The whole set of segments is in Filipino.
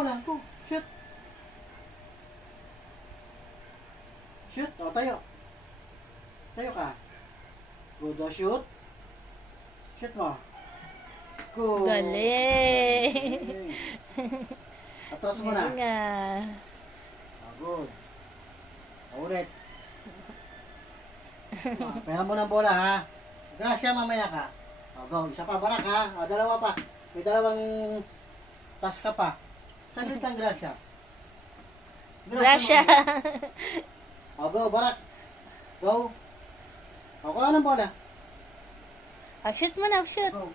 bola. Go. Shoot. Shoot. O, tayo. Tayo ka. Good. O, shoot. Shoot mo. Go. Galing. Atras mo na. Galing nga. Good. Ulit. Pera mo ng bola, ha? Gracia, mamaya ka. Go. Isa pa, barak, ha? Dalawa pa. May dalawang tas ka pa. Saglit lang, Gracia. Gracia. Go, barak. Go. Kuha ng bola. Shoot mo na, shoot. Go.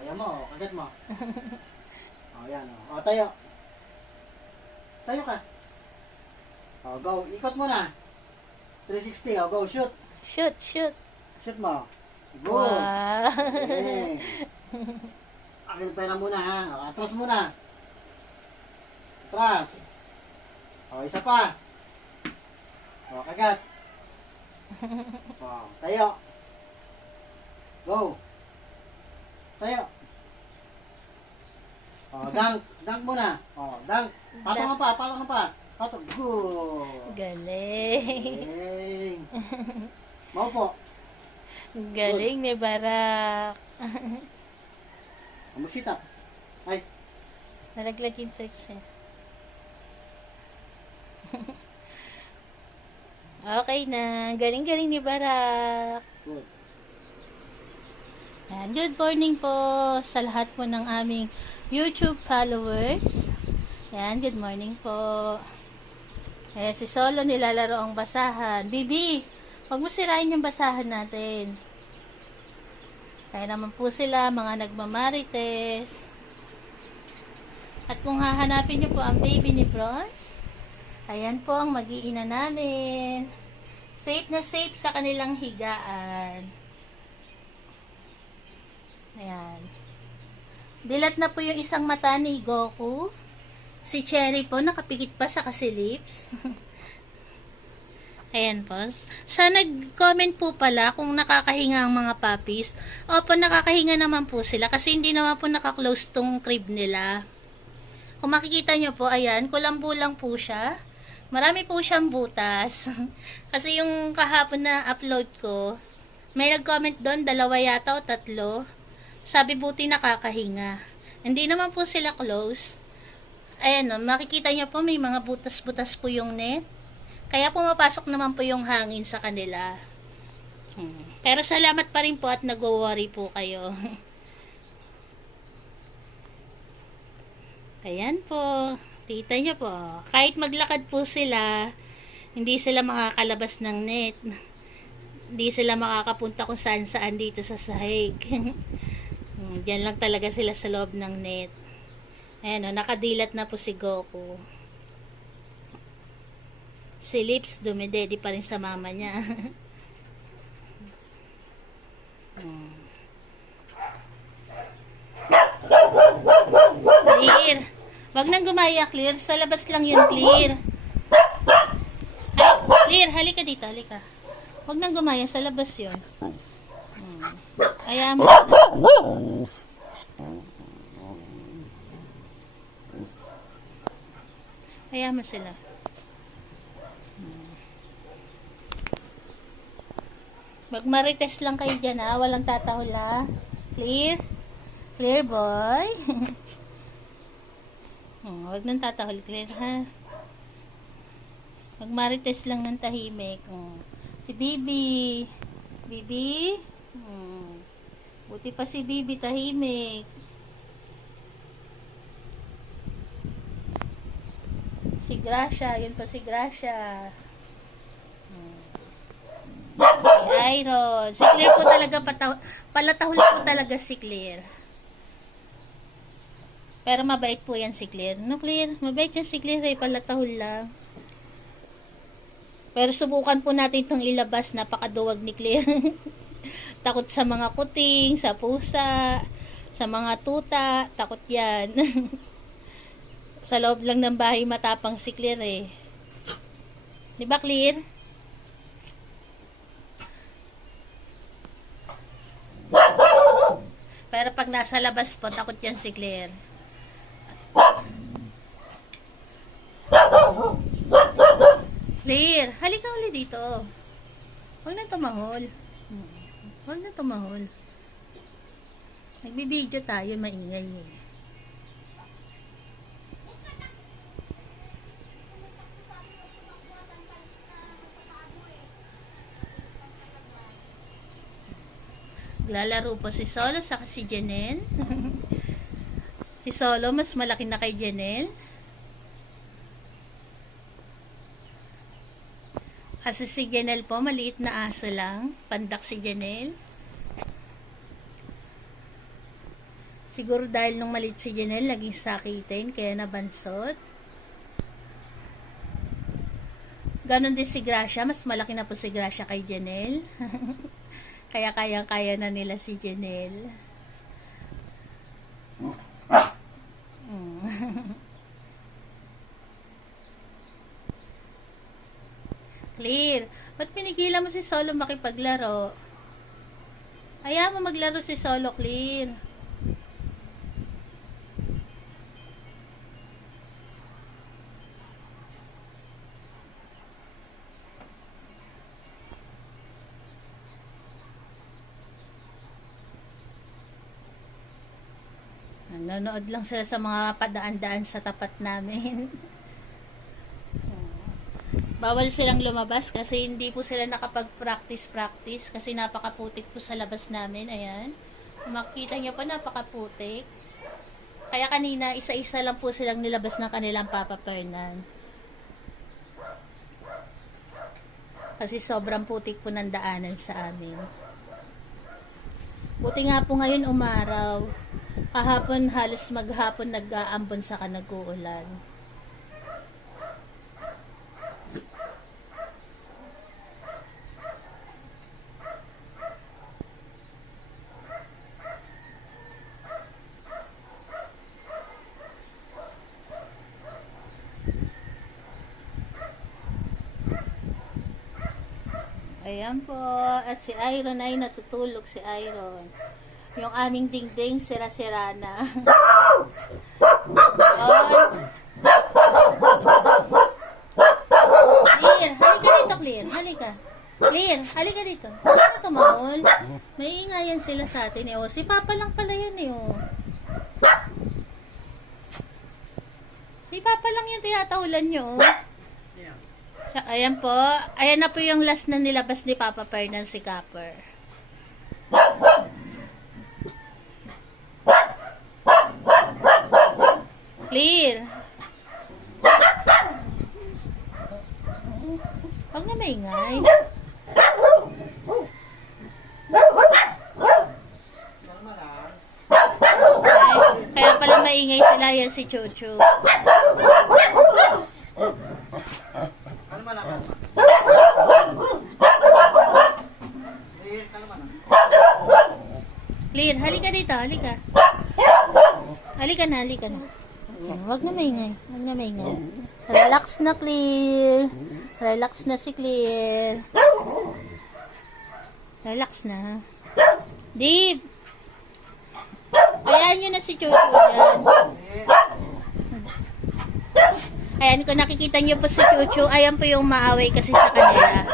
Ayan mo, kagat mo. Ayan, tayo. Tayo ka. Go. Ikot mo na. 360. Go, shoot. Shoot, shoot. Shoot mo. Good. Wow. Okay. Akin pera muna, ha? Atras muna. Atras. Isa pa. Kagat. Tayo. Go. Tayo. Dunk. Dunk muna. Dunk. Patong pa, patong pa. Patong. Good. Galing. Maupo. Galing ni Barak. Mag-sit up. Ay. Nalaglag yung tricks eh. Okay na. Galing-galing ni Barak. Good. And good morning po sa lahat po ng aming YouTube followers. Yan, good morning po. Ayan, si Solo nilalaro ang basahan. Bibi, huwag mo sirain yung basahan natin. Kaya naman po sila, mga nagmamarites. At kung hahanapin niyo po ang baby ni Bronze, ayan po ang mag-iina namin. Safe na safe sa kanilang higaan. Ayan. Dilat na po yung isang mata ni Goku. Si Cherry po, nakapikit pa sa kasilips. Ayan po. Sa nag-comment po pala kung nakakahinga ang mga puppies. Opo, nakakahinga naman po sila kasi hindi naman po nakaklose tong crib nila. Kung makikita nyo po, ayan, kulambo lang po siya. Marami po siyang butas. Kasi yung kahapon na upload ko, may nag-comment doon, 2 yata o 3. Sabi buti nakakahinga. Hindi naman po sila close. Ayan o, makikita nyo po may mga butas-butas po yung net. Kaya pumapasok naman po yung hangin sa kanila. Pero salamat pa rin po at nag-worry po kayo. Ayan po. Kita nyo po. Kahit maglakad po sila, hindi sila makakalabas ng net. Hindi sila makakapunta kung saan-saan dito sa sahig. Diyan lang talaga sila sa loob ng net. Ayan o, nakadilat na po si Goku. Si Lips, dumidedi pa rin sa mama niya. Clear. Wag nang gumaya, Clear. Sa labas lang yun, Clear. Ay, Clear, halika dito, halika. Wag nang gumaya, sa labas yun. Kaya mo. Kaya mo sila. Magmarites lang kayo dyan, ha? Walang tatahol, ha? Clear? Clear, boy? Huwag nang tatahol, Clear, ha? Magmarites lang ng tahimik. Si Bibi. Bibi? Buti pa si Bibi, tahimik. Si Gracia, yun pa si Gracia. Si Iron. Si Clear po talaga, palatahol po talaga si Clear. Pero mabait po yan si Clear. No, Clear? Mabait yan si Clear, palatahol lang. Pero subukan po natin itong ilabas. Napakaduwag ni Clear. Takot sa mga kuting, sa pusa, sa mga tuta. Takot yan. Sa loob lang ng bahay matapang si Clear eh. Di ba, Clear? Pero pag nasa labas po, takot yan si Clear. Clear, halika ulit dito. Huwag na tumahol. Huwag na tumahol. Nagbibideo tayo, maingay eh. Lalaro po si Solo saka si Janelle. Si Solo mas malaki na kay Janelle. Kasi si Janelle po maliit na aso lang. Pandak si Janelle. Siguro dahil nung maliit si Janelle naging sakitin kaya nabansot. Ganon din si Gracia. Mas malaki na po si Gracia kay Janelle. Kaya kaya na nila si Janelle. Clear. Ba't pinigilan mo si Solo makipaglaro? Ayaw mo maglaro si Solo, Clear. Nanonood lang sila sa mga padaan-daan sa tapat namin. Bawal silang lumabas kasi hindi po sila nakapag-practice kasi napakaputik po sa labas namin. Ayan. Makikita nyo po napakaputik. Kaya kanina isa-isa lang po silang nilabas ng kanilang Papa Fernan. Kasi sobrang putik po ng daanan sa amin. Buti nga po ngayon umaraw. Kahapon halos maghapon nag-aambon sa nag-uulan. Ayan po. At si Iron ay natutulog si Iron. Yung aming dingding sira-sira na. Clear, halika dito, Clear. Halika. Clear, halika dito. Ano tumahol? Naiingayan sila sa atin eh. O, si Papa lang pala yan eh. O. Si Papa lang yung tinatahulan nyo. Ayan po. Ayan na po yung last na nilabas ni Papa Fernan si Copper. Clear. Huwag na maingay. Kaya pala maingay sila yan si Chuchu. Kalma na, kalma. Kalma na. Clear, halika dito, halika. Halika na, halika na. Huwag na maingay, huwag na maingay. Relax na, Clear. Relax na si Clear. Relax na. Deep. Ayan nyo na si Chuchu dyan. Ayan, kung nakikita nyo po si Chuchu, ayan po yung maaway kasi sa kanila.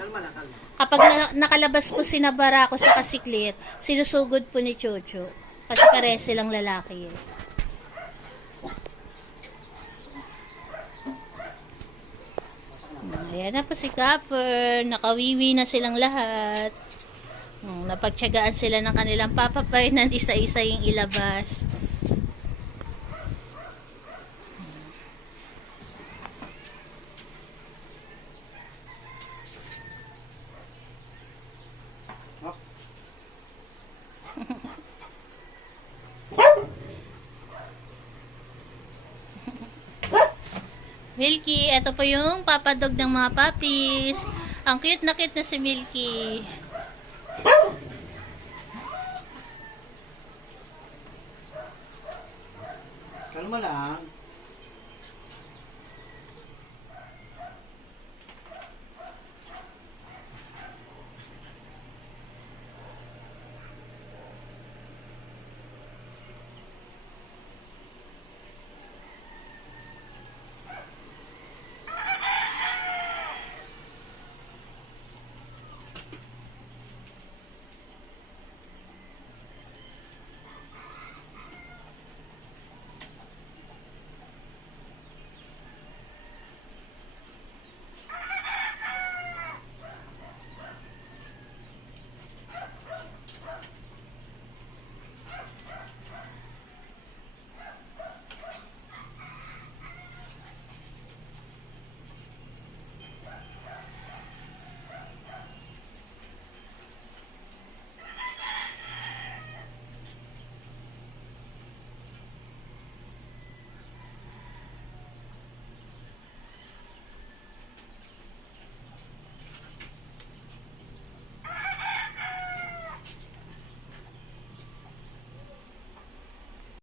Kalma na, kalma. Kapag nakalabas po si Nabarako sa kasiklit, sinusugod po ni Chuchu. Kasi pare silang lalaki eh. Ayan na po si Copper. Nakawiwi na silang lahat. Napagtyagaan sila ng kanilang Papa Fernan, isa-isa yung ilabas. Milky, ito po yung papadog ng mga puppies. Ang cute na si Milky. Kalma lang.